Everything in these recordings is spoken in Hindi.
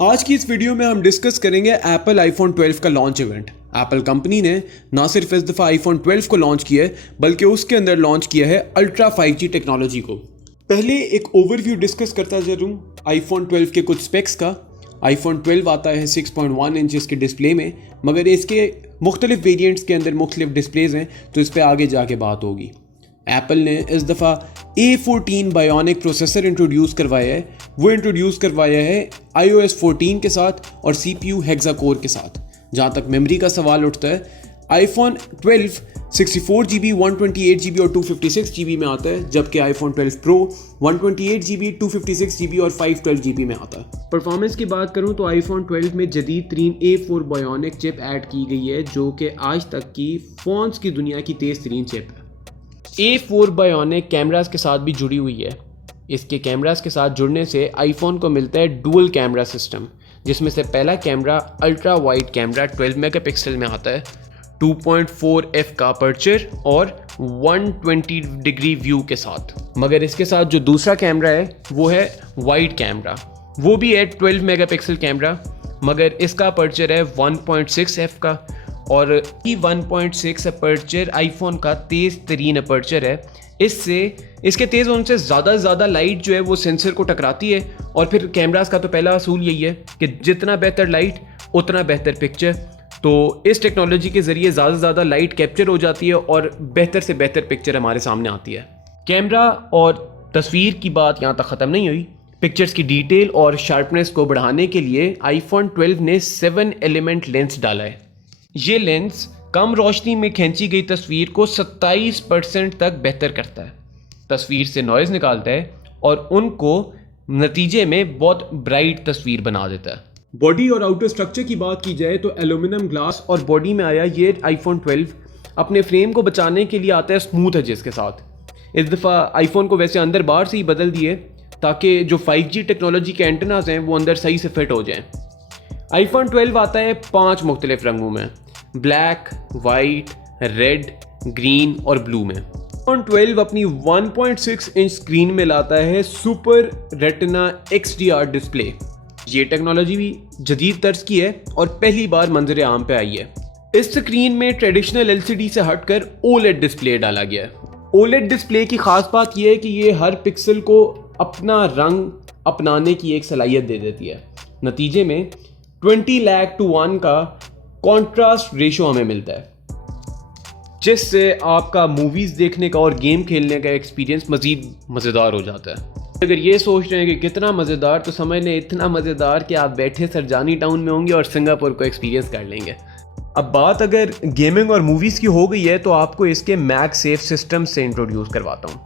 आज की इस वीडियो में हम डिस्कस करेंगे एप्पल आईफोन 12 का लॉन्च इवेंट। एप्पल कंपनी ने ना सिर्फ इस दफ़ा आईफोन 12 को लॉन्च किया है बल्कि उसके अंदर लॉन्च किया है अल्ट्रा 5G टेक्नोलॉजी को। पहले एक ओवरव्यू डिस्कस करता जरूर आईफोन 12 के कुछ स्पेक्स का। आईफोन 12 आता है 6.1 इंचेस के डिस्प्ले में, मगर इसके मुख्तलिफ वेरिएंट्स के अंदर मुख्तलिफ डिस्प्लेज हैं, तो इस पर आगे जाके बात होगी। एप्पल ने इस दफ़ा A14 बायोनिक प्रोसेसर इंट्रोड्यूस करवाया है। वो इंट्रोड्यूस करवाया है iOS 14 के साथ और CPU हेक्सा कोर के साथ। जहाँ तक मेमोरी का सवाल उठता है, आईफोन 12 64GB 128GB और 256GB में आता है, जबकि आईफोन 12 प्रो 128GB 256GB और 512GB में आता है। परफॉर्मेंस की बात करूं तो आईफोन 12 में जदीद तरीन A4 बायोनिक चिप ऐड की गई है, जो कि आज तक की फ़ोन्स की दुनिया की तेज़ तरीन चिप है। A4 बायोनिक कैमरास के साथ भी जुड़ी हुई है। इसके कैमरास के साथ जुड़ने से आईफोन को मिलता है डुअल कैमरा सिस्टम, जिसमें से पहला camera ultra wide camera 12 megapixel में आता है 2.4f का अपर्चर और 120 डिग्री व्यू के साथ। मगर इसके साथ जो दूसरा कैमरा है वो है वाइड कैमरा, वो भी है 12 मेगापिक्सल कैमरा, मगर इसका अपर्चर है 1.6f का और 1.6 अपर्चर आईफोन का तेज़ तरीन अपर्चर है। इससे इसके तेज़ होने से ज़्यादा लाइट जो है वो सेंसर को टकराती है, और फिर कैमरास का तो पहला असूल यही है कि जितना बेहतर लाइट उतना बेहतर पिक्चर। तो इस टेक्नोलॉजी के ज़रिए ज़्यादा लाइट कैप्चर हो जाती है और बेहतर से बेहतर पिक्चर हमारे सामने आती है। कैमरा और तस्वीर की बात यहाँ तक ख़त्म नहीं हुई। पिक्चर्स की डिटेल और शार्पनेस को बढ़ाने के लिए आईफोन 12 ने 7 एलिमेंट लेंस डाला है। ये लेंस कम रोशनी में खींची गई तस्वीर को 27% तक बेहतर करता है, तस्वीर से नॉइज़ निकालता है और उनको नतीजे में बहुत ब्राइट तस्वीर बना देता है। बॉडी और आउटर स्ट्रक्चर की बात की जाए तो एल्यूमिनियम ग्लास और बॉडी में आया ये आईफोन 12 अपने फ्रेम को बचाने के लिए आता है स्मूथ एजेस के साथ। इस दफ़ा आईफोन को वैसे अंदर बाहर से ही बदल दिए ताकि जो 5G टेक्नोलॉजी के एंटेनाज हैं वो अंदर सही से फिट हो जाएं। आईफोन 12 आता है 5 मुख्तलिफ रंगों में, ब्लैक, वाइट, रेड, ग्रीन और ब्लू में। आईफोन 12 अपनी 1.6 इंच स्क्रीन में लाता है सुपर रेटिना XDR डिस्प्ले। ये टेक्नोलॉजी भी जदीद तर्ज की है और पहली बार मंजर आम पे आई है। इस स्क्रीन में ट्रेडिशनल LCD से हटकर OLED डिस्प्ले डाला गया है। OLED डिस्प्ले की खास बात यह है कि ये हर पिक्सल को अपना रंग अपनाने की एक सलाहियत दे देती है। नतीजे में 20:1 का कॉन्ट्रास्ट रेशो हमें मिलता है, जिससे आपका मूवीज़ देखने का और गेम खेलने का एक्सपीरियंस मज़ीद मज़ेदार हो जाता है। अगर ये सोच रहे हैं कि कितना मज़ेदार, तो समझ लें इतना मज़ेदार कि आप बैठे सरजानी टाउन में होंगे और सिंगापुर को एक्सपीरियंस कर लेंगे। अब बात अगर गेमिंग और मूवीज़ की हो गई है तो आपको इसके मैगसेफ सिस्टम से इंट्रोड्यूस करवाता हूँ।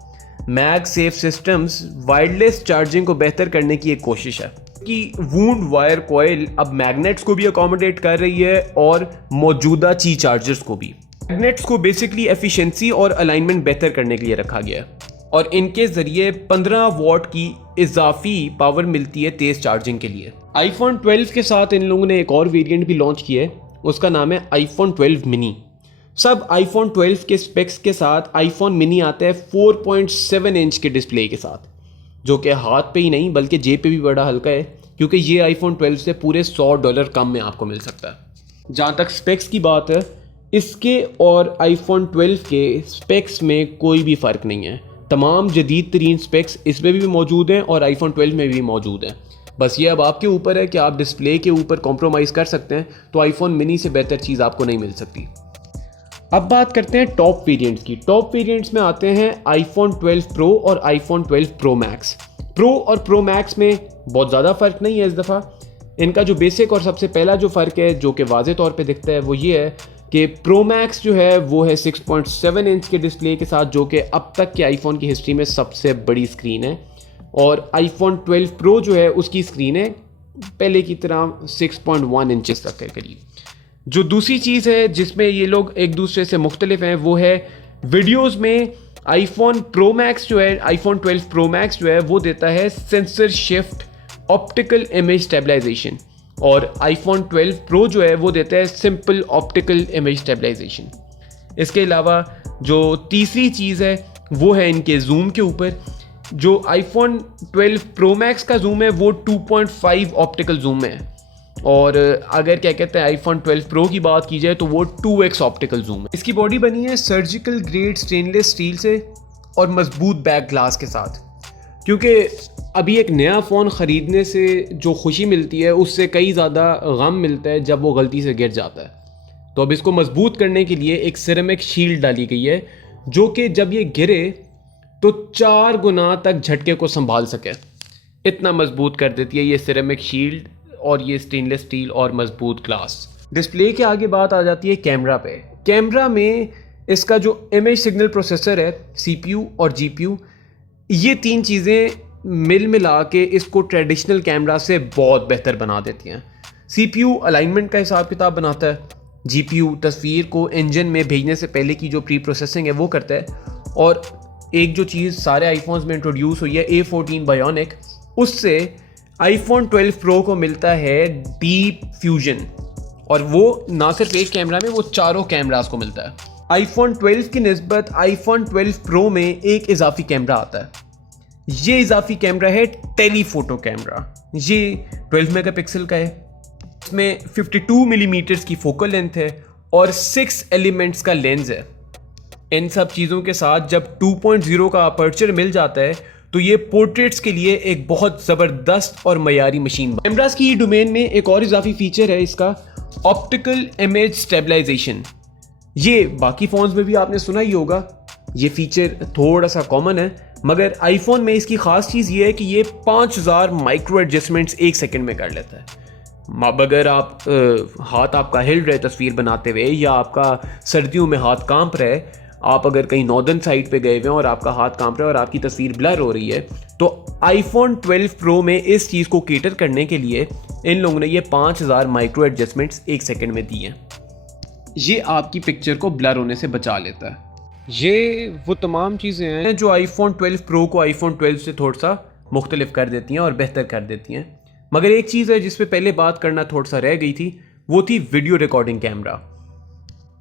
मैगसेफ सिस्टम्स वायरलेस चार्जिंग को बेहतर करने की एक कोशिश है कि वूंड वायर कॉइल अब मैग्नेट्स को भी अकोमोडेट कर रही है और मौजूदा ची चार्जर्स को भी। मैग्नेट्स को बेसिकली एफिशिएंसी और अलाइनमेंट बेहतर करने के लिए रखा गया है और इनके ज़रिए 15 वॉट की इजाफी पावर मिलती है तेज़ चार्जिंग के लिए। आईफोन 12 के साथ इन लोगों ने एक और वेरिएंट भी लॉन्च किया है, उसका नाम है आईफोन 12 मिनी। सब आईफोन 12 के स्पेक्स के साथ आईफोन मिनी आता है 4.7 इंच के डिस्प्ले के साथ, जो कि हाथ पे ही नहीं बल्कि जेब पे भी बड़ा हल्का है, क्योंकि ये आईफोन 12 से पूरे $100 कम में आपको मिल सकता है। जहाँ तक स्पेक्स की बात है, इसके और आईफोन 12 के स्पेक्स में कोई भी फ़र्क नहीं है। तमाम जदीद तरीन स्पेक्स इसमें भी मौजूद हैं और आईफोन 12 में भी मौजूद हैं। बस ये अब आपके ऊपर है कि आप डिस्प्ले के ऊपर कॉम्प्रोमाइज़ कर सकते हैं, तो आईफोन मिनी से बेहतर चीज़ आपको नहीं मिल सकती। अब बात करते हैं टॉप वेरिएंट्स की। टॉप वेरिएंट्स में आते हैं आईफोन 12 प्रो और आईफोन 12 प्रो मैक्स। प्रो और प्रो मैक्स में बहुत ज़्यादा फ़र्क नहीं है इस दफ़ा। इनका जो बेसिक और सबसे पहला जो फ़र्क है जो कि वाज़े तौर पे दिखता है वो ये है कि प्रो मैक्स जो है वो है 6.7 इंच के डिस्प्ले के साथ, जो कि अब तक के आईफोन की हिस्ट्री में सबसे बड़ी स्क्रीन है। और आईफोन 12 प्रो जो है उसकी स्क्रीन है पहले की तरह 6.1 इंचेस तक के करीब। जो दूसरी चीज़ है जिसमें ये लोग एक दूसरे से मुख्तलिफ हैं वो है वीडियोज़ में। आईफोन प्रो मैक्स जो है, आईफोन 12 प्रो मैक्स जो है वो देता है sensor shift optical image stabilisation, और आईफोन 12 प्रो जो है वो देता है सिंपल ऑप्टिकल इमेज स्टेबलाइजेशन। इसके अलावा जो तीसरी चीज़ है वो है इनके जूम के ऊपर। जो आईफोन 12 प्रो मैक्स का जूम है वो 2.5 ऑप्टिकल जूम में है, और अगर क्या कहते हैं आईफोन 12 प्रो की बात की जाए तो वो 2x ऑप्टिकल जूम है। इसकी बॉडी बनी है सर्जिकल ग्रेड स्टेनलेस स्टील से और मजबूत बैक ग्लास के साथ, क्योंकि अभी एक नया फ़ोन ख़रीदने से जो खुशी मिलती है उससे कई ज़्यादा गम मिलता है जब वो गलती से गिर जाता है। तो अब इसको मजबूत करने के लिए एक सिरेमिक शील्ड डाली गई है जो कि जब ये गिरे तो 4 गुना तक झटके को संभाल सके, इतना मजबूत कर देती है ये सिरेमिक शील्ड और ये स्टेनलेस स्टील और मजबूत ग्लास। डिस्प्ले के आगे बात आ जाती है कैमरा पे। कैमरा में इसका जो इमेज सिग्नल प्रोसेसर है, CPU और GPU, ये 3 चीज़ें मिला के इसको ट्रेडिशनल कैमरा से बहुत बेहतर बना देती हैं। CPU अलाइनमेंट का हिसाब किताब बनाता है, GPU तस्वीर को इंजन में भेजने से पहले की जो प्री प्रोसेसिंग है वो करता है, और एक जो चीज़ सारे आईफोन्स में इंट्रोड्यूस हुई है A14 बायोनिक, उससे आईफोन 12 प्रो को मिलता है डीप फ्यूजन, और वो ना सिर्फ एक कैमरा में, वो चारों कैमरास को मिलता है। आईफोन 12 की निस्बत आईफोन 12 प्रो में एक इजाफी कैमरा आता है। ये इजाफी कैमरा है टेलीफोटो कैमरा। ये 12 मेगापिक्सल का है, इसमें 52 मिलीमीटर्स की फोकल लेंथ है और 6 एलिमेंट्स का लेंस है। इन सब चीज़ों के साथ जब 2.0 का अपर्चर मिल जाता है तो ये पोर्ट्रेट्स के लिए एक बहुत ज़बरदस्त और मयारी मशीन। कैमरास की डोमेन में एक और इजाफी फीचर है इसका ऑप्टिकल इमेज स्टेबलाइजेशन। ये बाकी फ़ोन्स में भी आपने सुना ही होगा, ये फीचर थोड़ा सा कॉमन है, मगर आईफोन में इसकी ख़ास चीज़ ये है कि ये 5000 माइक्रो एडजस्टमेंट्स 1 सेकंड में कर लेता है। अगर आप हाथ आपका हिल रहे तस्वीर बनाते हुए, या आपका सर्दियों में हाथ कांप रहा है, आप अगर कहीं नॉर्दर्न साइड पे गए हुए हैं और आपका हाथ कांप रहा है और आपकी तस्वीर ब्लर हो रही है, तो आईफोन 12 प्रो में इस चीज़ को केटर करने के लिए इन लोगों ने ये 5000 माइक्रो एडजस्टमेंट्स 1 सेकंड में दी हैं। ये आपकी पिक्चर को ब्लर होने से बचा लेता है। ये वो तमाम चीज़ें हैं जो आईफोन 12 प्रो को आईफोन 12 से थोड़ा सा मुख्तलिफ कर देती हैं और बेहतर कर देती हैं। मगर एक चीज़ है जिस पे पहले बात करना थोड़ा सा रह गई थी, वो थी वीडियो रिकॉर्डिंग कैमरा।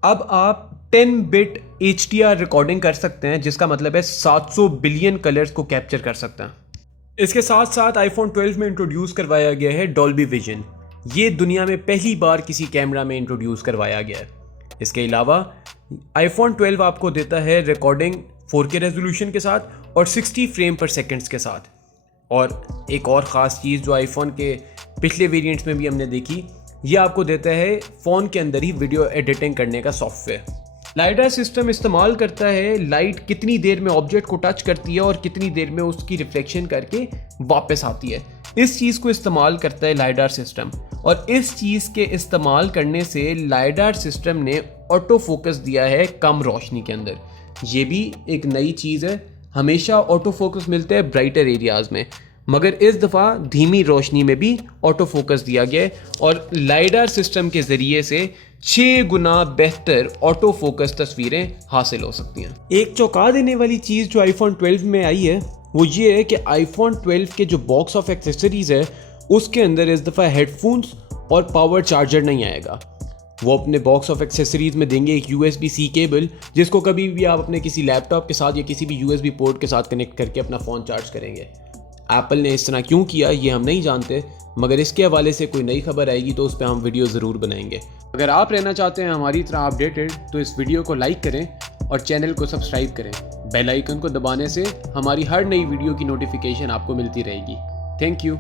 अब आप 10 बिट HDR रिकॉर्डिंग कर सकते हैं, जिसका मतलब है 700 बिलियन कलर्स को कैप्चर कर सकते हैं। इसके साथ साथ आईफोन 12 में इंट्रोड्यूस करवाया गया है डॉल्बी विजन। ये दुनिया में पहली बार किसी कैमरा में इंट्रोड्यूस करवाया गया है। इसके अलावा आईफोन 12 आपको देता है रिकॉर्डिंग 4K रेजोल्यूशन के साथ और 60 फ्रेम पर सेकंड्स के साथ। और एक और ख़ास चीज़ जो आईफोन के पिछले वेरिएंट्स में भी हमने देखी, ये आपको देता है फ़ोन के अंदर ही वीडियो एडिटिंग करने का सॉफ्टवेयर। लाइडर सिस्टम इस्तेमाल करता है लाइट कितनी देर में ऑब्जेक्ट को टच करती है और कितनी देर में उसकी रिफ्लेक्शन करके वापस आती है, इस चीज़ को इस्तेमाल करता है लाइडर सिस्टम। और इस चीज़ के इस्तेमाल करने से लाइडर सिस्टम ने ऑटो फोकस दिया है कम रोशनी के अंदर। ये भी एक नई चीज़ है। हमेशा ऑटो फोकस मिलता है ब्राइटर एरियाज़ में, मगर इस दफ़ा धीमी रोशनी में भी ऑटो फोकस दिया गया है और लाइडर सिस्टम के ज़रिए से 6 गुना बेहतर ऑटो फोकस तस्वीरें हासिल हो सकती हैं। एक चौंका देने वाली चीज़ जो आईफोन 12 में आई है वो ये है कि आईफोन 12 के जो बॉक्स ऑफ एक्सेसरीज़ है उसके अंदर इस दफ़ा हेडफोन्स और पावर चार्जर नहीं आएगा। वो अपने बॉक्स ऑफ एक्सेसरीज़ में देंगे एक USB-C केबल, जिसको कभी भी आप अपने किसी लैपटॉप के साथ या किसी भी USB पोर्ट के साथ कनेक्ट करके अपना फ़ोन चार्ज करेंगे। एप्पल ने इस तरह क्यों किया ये हम नहीं जानते, मगर इसके हवाले से कोई नई खबर आएगी तो उस पर हम वीडियो ज़रूर बनाएंगे। अगर आप रहना चाहते हैं हमारी तरह अपडेटेड तो इस वीडियो को लाइक करें और चैनल को सब्सक्राइब करें। बेल आइकन को दबाने से हमारी हर नई वीडियो की नोटिफिकेशन आपको मिलती रहेगी। Thank you.